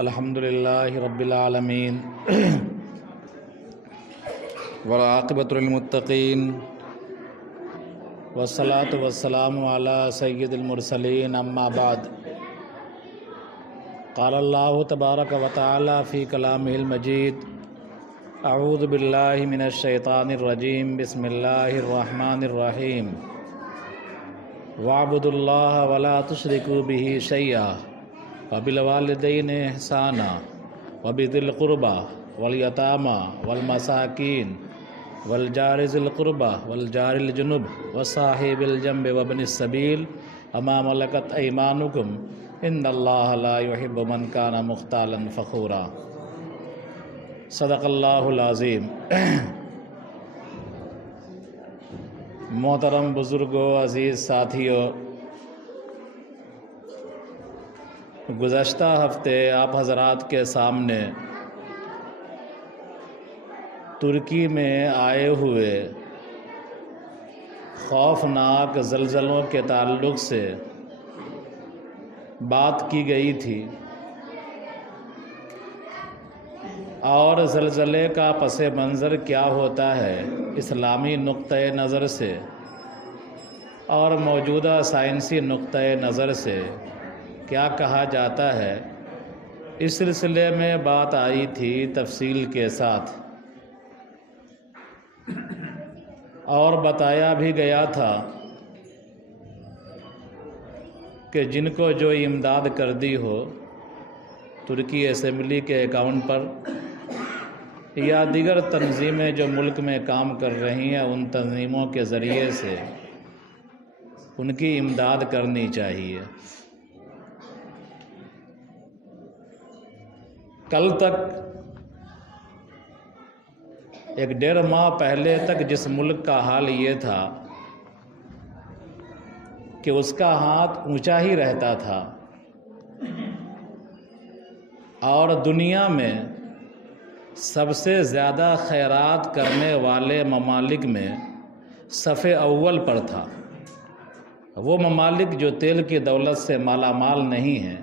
الحمد للہ رب العالمین والعاقبۃ للمتقین والصلاة والسلام علی سید المرسلین اما بعد قال اللہ تبارک و تعالی فی کلامہ المجید اعوذ باللہ من الشیطان الرجیم بسم اللہ الرحمن الرحیم واعبدوا اللہ ولا تشرکوا بہ شیئا وبالوالدین احسانا وبذی القربى والیتامى والمساکین والجار ذی القربى والجار الجنب وصاحب الجنب وابن السبیل وما ملکت ایمانکم ان اللہ لا يحب من کان مختالا فخورا۔ صدق اللہ العظیم۔ محترم بزرگوں، عزیز ساتھیوں، گزشتہ ہفتے آپ حضرات کے سامنے ترکی میں آئے ہوئے خوفناک زلزلوں کے تعلق سے بات کی گئی تھی، اور زلزلے کا پس منظر کیا ہوتا ہے اسلامی نقطۂ نظر سے اور موجودہ سائنسی نقطۂ نظر سے کیا کہا جاتا ہے، اس سلسلے میں بات آئی تھی تفصیل کے ساتھ، اور بتایا بھی گیا تھا کہ جن کو جو امداد کر دی ہو ترکی اسمبلی کے اکاؤنٹ پر یا دیگر تنظیمیں جو ملک میں کام کر رہی ہیں ان تنظیموں کے ذریعے سے ان کی امداد کرنی چاہیے۔ کل تک 1.5 ماہ پہلے تک جس ملک کا حال یہ تھا کہ اس کا ہاتھ اونچا ہی رہتا تھا اور دنیا میں سب سے زیادہ خیرات کرنے والے ممالک میں صف اول پر تھا، وہ ممالک جو تیل کی دولت سے مالا مال نہیں ہیں،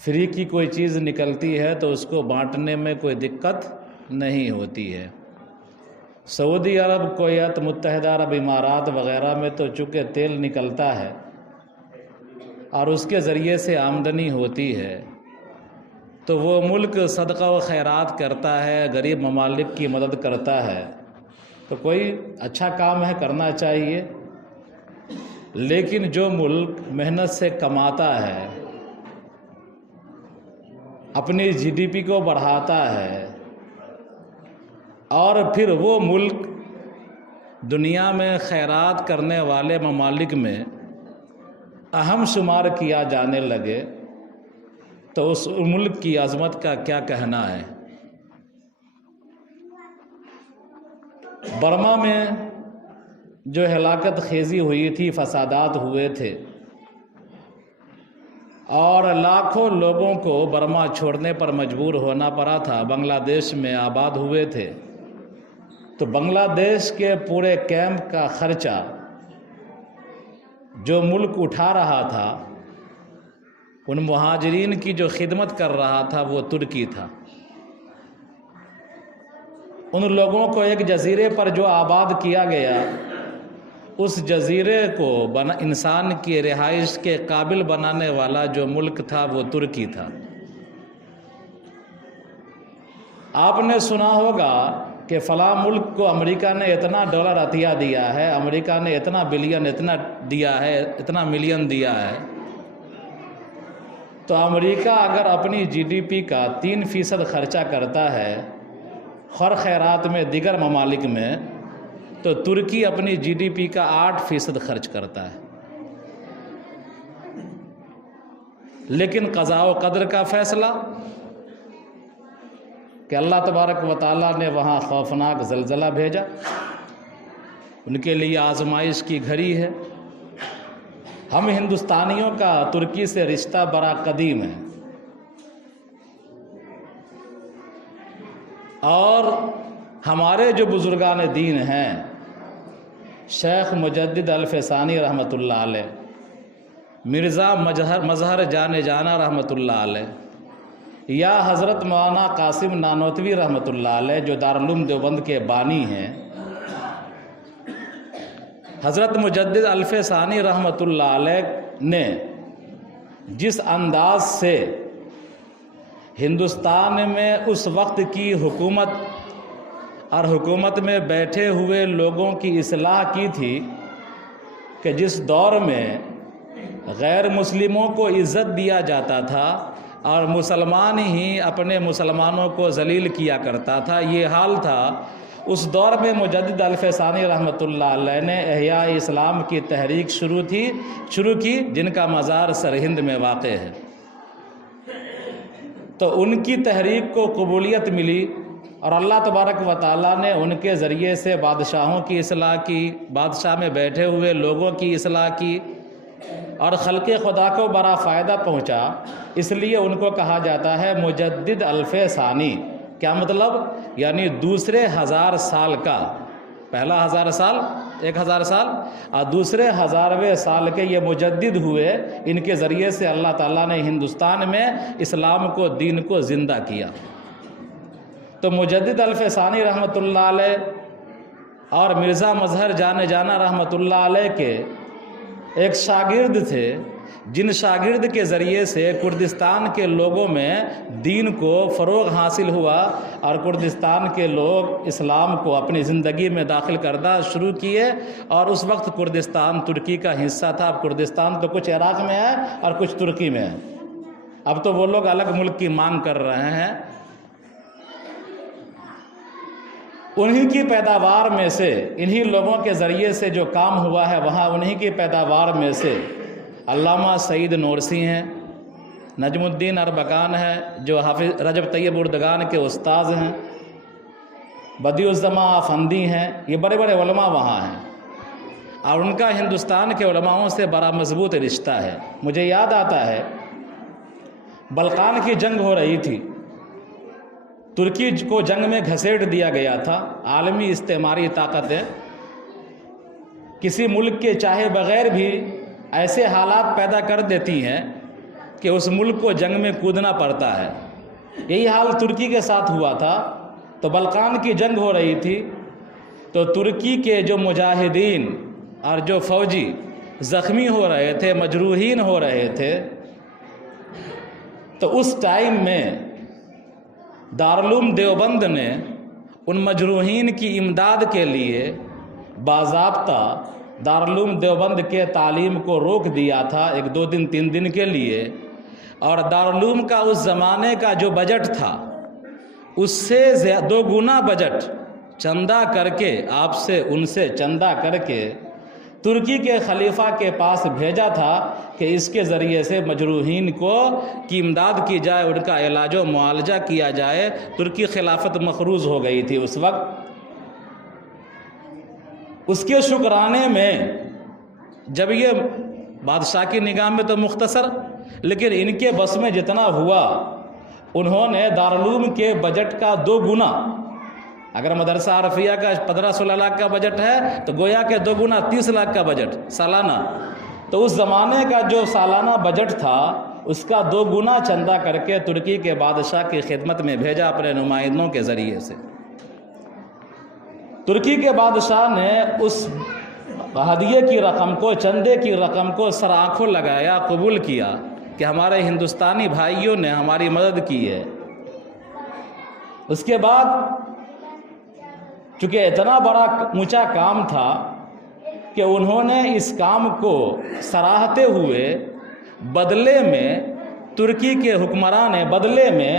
فری کی کوئی چیز نکلتی ہے تو اس کو بانٹنے میں کوئی دقت نہیں ہوتی ہے۔ سعودی عرب، کویت، متحدہ عرب امارات وغیرہ میں تو چونکہ تیل نکلتا ہے اور اس کے ذریعے سے آمدنی ہوتی ہے تو وہ ملک صدقہ و خیرات کرتا ہے، غریب ممالک کی مدد کرتا ہے، تو کوئی اچھا کام ہے، کرنا چاہیے۔ لیکن جو ملک محنت سے کماتا ہے، اپنی جی ڈی پی کو بڑھاتا ہے، اور پھر وہ ملک دنیا میں خیرات کرنے والے ممالک میں اہم شمار کیا جانے لگے تو اس ملک کی عظمت کا کیا کہنا ہے۔ برما میں جو ہلاکت خیزی ہوئی تھی، فسادات ہوئے تھے اور لاکھوں لوگوں کو برما چھوڑنے پر مجبور ہونا پڑا تھا، بنگلہ دیش میں آباد ہوئے تھے، تو بنگلہ دیش کے پورے کیمپ کا خرچہ جو ملک اٹھا رہا تھا، ان مہاجرین کی جو خدمت کر رہا تھا وہ ترکی تھا۔ ان لوگوں کو ایک جزیرے پر جو آباد کیا گیا، اس جزیرے کو انسان کی رہائش کے قابل بنانے والا جو ملک تھا وہ ترکی تھا۔ آپ نے سنا ہوگا کہ فلاں ملک کو امریکہ نے اتنا ڈالر عطیہ دیا ہے، امریکہ نے اتنا بلین اتنا دیا ہے، اتنا ملین دیا ہے، تو امریکہ اگر اپنی جی ڈی پی کا 3% خرچہ کرتا ہے خیر خیرات میں دیگر ممالک میں، تو ترکی اپنی جی ڈی پی کا 8% خرچ کرتا ہے۔ لیکن قضاء و قدر کا فیصلہ کہ اللہ تبارک و تعالیٰ نے وہاں خوفناک زلزلہ بھیجا، ان کے لیے آزمائش کی گھڑی ہے۔ ہم ہندوستانیوں کا ترکی سے رشتہ بڑا قدیم ہے، اور ہمارے جو بزرگان دین ہیں، شیخ مجدد الفسانی رحمۃ اللہ علیہ، مرزا مظہر جان جانا رحمۃ اللہ علیہ یا حضرت مولانا قاسم نانوتوی رحمۃ اللہ علیہ جو دارالعلوم دیوبند کے بانی ہیں، حضرت مجدد الف ثانی رحمۃ اللہ علیہ نے جس انداز سے ہندوستان میں اس وقت کی حکومت اور حکومت میں بیٹھے ہوئے لوگوں کی اصلاح کی تھی کہ جس دور میں غیر مسلموں کو عزت دیا جاتا تھا اور مسلمان ہی اپنے مسلمانوں کو ذلیل کیا کرتا تھا، یہ حال تھا، اس دور میں مجدد الف ثانی رحمۃ اللہ علیہ نے احیاء اسلام کی تحریک شروع کی جن کا مزار سرہند میں واقع ہے۔ تو ان کی تحریک کو قبولیت ملی اور اللہ تبارک و تعالیٰ نے ان کے ذریعے سے بادشاہوں کی اصلاح کی، بادشاہ میں بیٹھے ہوئے لوگوں کی اصلاح کی اور خلق خدا کو بڑا فائدہ پہنچا، اس لیے ان کو کہا جاتا ہے مجدد الف ثانی۔ کیا مطلب؟ یعنی دوسرے 1000 سال کا، پہلا 1000 سال 1000 سال اور دوسرے 1000ویں سال کے یہ مجدد ہوئے، ان کے ذریعے سے اللہ تعالیٰ نے ہندوستان میں اسلام کو، دین کو زندہ کیا۔ تو مجدد الف ثانی رحمۃ اللہ علیہ اور مرزا مظہر جان جانا رحمۃ اللہ علیہ کے ایک شاگرد تھے، جن شاگرد کے ذریعے سے کردستان کے لوگوں میں دین کو فروغ حاصل ہوا اور کردستان کے لوگ اسلام کو اپنی زندگی میں داخل کرنا شروع کیے، اور اس وقت کردستان ترکی کا حصہ تھا۔ اب کردستان تو کچھ عراق میں ہے اور کچھ ترکی میں ہے، اب تو وہ لوگ الگ ملک کی مانگ کر رہے ہیں۔ انہی کی پیداوار میں سے، انہی لوگوں کے ذریعے سے جو کام ہوا ہے وہاں انہی کی پیداوار میں سے علامہ سعید نورسی ہیں، نجم الدین اربکان ہے جو حافظ رجب طیب اردگان کے استاذ ہیں، بدیع الزماں افندی ہیں، یہ بڑے بڑے علماء وہاں ہیں اور ان کا ہندوستان کے علماؤں سے بڑا مضبوط رشتہ ہے۔ مجھے یاد آتا ہے بلقان کی جنگ ہو رہی تھی، ترکی کو جنگ میں گھسیٹ دیا گیا تھا۔ عالمی استعماری طاقتیں کسی ملک کے چاہے بغیر بھی ایسے حالات پیدا کر دیتی ہیں کہ اس ملک کو جنگ میں کودنا پڑتا ہے۔ یہی حال ترکی کے ساتھ ہوا تھا۔ تو بلقان کی جنگ ہو رہی تھی، تو ترکی کے جو مجاہدین اور جو فوجی زخمی ہو رہے تھے، مجروحین ہو رہے تھے، تو اس ٹائم میں دارالعلوم دیوبند نے ان مجروحین کی امداد کے لیے باضابطہ دارالعلوم دیوبند کے تعلیم کو روک دیا تھا 1 2 دن 3 دن کے لیے، اور دارالعلوم کا اس زمانے کا جو بجٹ تھا اس سے 2 گنا بجٹ چندہ کر کے، آپ سے ان سے چندہ کر کے ترکی کے خلیفہ کے پاس بھیجا تھا کہ اس کے ذریعے سے مجروحین کی امداد کی جائے، ان کا علاج و معالجہ کیا جائے۔ ترکی خلافت مقروض ہو گئی تھی اس وقت۔ اس کے شکرانے میں جب یہ بادشاہ کی نگاہ میں تو مختصر، لیکن ان کے بس میں جتنا ہوا انہوں نے دارالعلوم کے بجٹ کا 2 گنا، اگر مدرسہ عرفیہ کا 15-16 لاکھ کا بجٹ ہے تو گویا کہ 2 گنا 30 لاکھ کا بجٹ سالانہ، تو اس زمانے کا جو سالانہ بجٹ تھا اس کا 2 گنا چندہ کر کے ترکی کے بادشاہ کی خدمت میں بھیجا اپنے نمائندوں کے ذریعے سے۔ ترکی کے بادشاہ نے اس ہدیے کی رقم کو، چندے کی رقم کو سر آنکھوں لگایا، قبول کیا کہ ہمارے ہندوستانی بھائیوں نے ہماری مدد کی ہے۔ اس کے بعد چونکہ اتنا بڑا اونچا کام تھا کہ انہوں نے اس کام کو سراہتے ہوئے بدلے میں، ترکی کے حکمران نے بدلے میں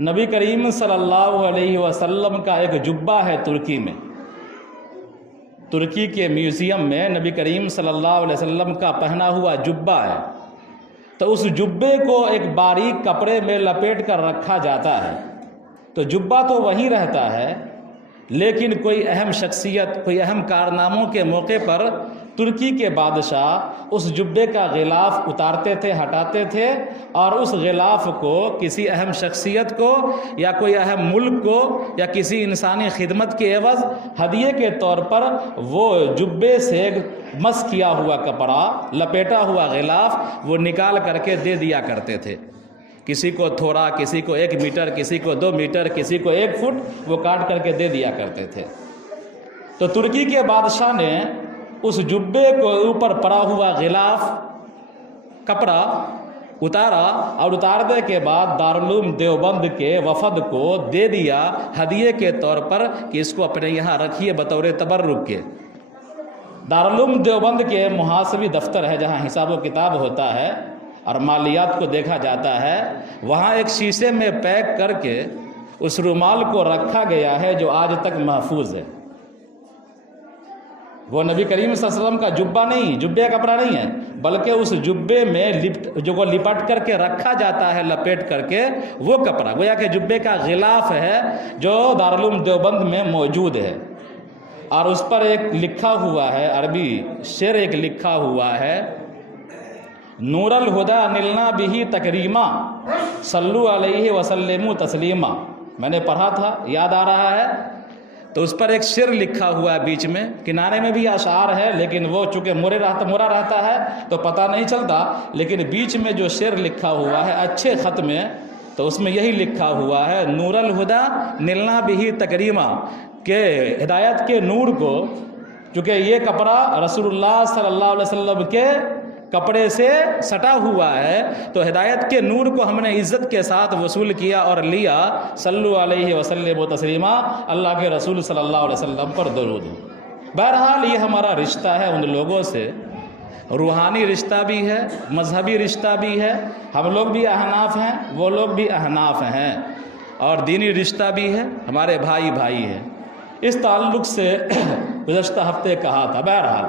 نبی کریم صلی اللہ علیہ وسلم کا ایک جبہ ہے ترکی میں، ترکی کے میوزیم میں نبی کریم صلی اللہ علیہ وسلم کا پہنا ہوا جبہ ہے، تو اس جبے کو ایک باریک کپڑے میں لپیٹ کر رکھا جاتا ہے۔ تو جبہ تو وہیں رہتا ہے، لیکن کوئی اہم شخصیت، کوئی اہم کارناموں کے موقع پر ترکی کے بادشاہ اس جبے کا غلاف اتارتے تھے، ہٹاتے تھے، اور اس غلاف کو کسی اہم شخصیت کو یا کوئی اہم ملک کو یا کسی انسانی خدمت کے عوض ہدیے کے طور پر وہ جبے سے مس کیا ہوا کپڑا، لپیٹا ہوا غلاف وہ نکال کر کے دے دیا کرتے تھے. کسی کو تھوڑا، کسی کو 1 میٹر، کسی کو 2 میٹر، کسی کو 1 فٹ وہ کاٹ کر کے دے دیا کرتے تھے. تو ترکی کے بادشاہ نے اس جبے کو اوپر پڑا ہوا غلاف کپڑا اتارا اور اتارنے کے بعد دارالعلوم دیوبند کے وفد کو دے دیا ہدیے کے طور پر کہ اس کو اپنے یہاں رکھیے بطور تبرک کے. دارالعلوم دیوبند کے محاسبی دفتر ہے جہاں حساب و کتاب ہوتا ہے اور مالیات کو دیکھا جاتا ہے، وہاں ایک شیشے میں پیک کر کے اس رومال کو رکھا گیا ہے جو آج تک محفوظ ہے. وہ نبی کریم صلی اللہ علیہ وسلم کا جبہ نہیں، جبے کا کپڑا نہیں ہے، بلکہ اس جبے میں جو لپٹ کر کے رکھا جاتا ہے لپیٹ کر کے وہ کپڑا، گویا کہ جبے کا غلاف ہے جو دارالعلوم دیوبند میں موجود ہے. اور اس پر ایک لکھا ہوا ہے عربی شعر، ایک لکھا ہوا ہے نور الہدا نلنا بہی تکریما صلو علیہ وسلم تسلیما. میں نے پڑھا تھا، یاد آ رہا ہے. تو اس پر ایک شعر لکھا ہوا ہے، بیچ میں کنارے میں بھی اشعار ہے لیکن وہ چونکہ مورا رہتا ہے تو پتہ نہیں چلتا، لیکن بیچ میں جو شعر لکھا ہوا ہے اچھے خط میں، تو اس میں یہی لکھا ہوا ہے نور الہدا نلنا بہی تکریما، کہ ہدایت کے نور کو، چونکہ یہ کپڑا رسول اللہ صلی اللہ علیہ وسلم کے کپڑے سے سٹا ہوا ہے، تو ہدایت کے نور کو ہم نے عزت کے ساتھ وصول کیا اور لیا. صلو علیہ وسلم و تسلیما، اللہ کے رسول صلی اللہ علیہ وسلم پر درود ہو. بہرحال یہ ہمارا رشتہ ہے ان لوگوں سے، روحانی رشتہ بھی ہے، مذہبی رشتہ بھی ہے. ہم لوگ بھی احناف ہیں، وہ لوگ بھی احناف ہیں، اور دینی رشتہ بھی ہے، ہمارے بھائی بھائی ہیں. اس تعلق سے گزشتہ ہفتے کہا تھا. بہرحال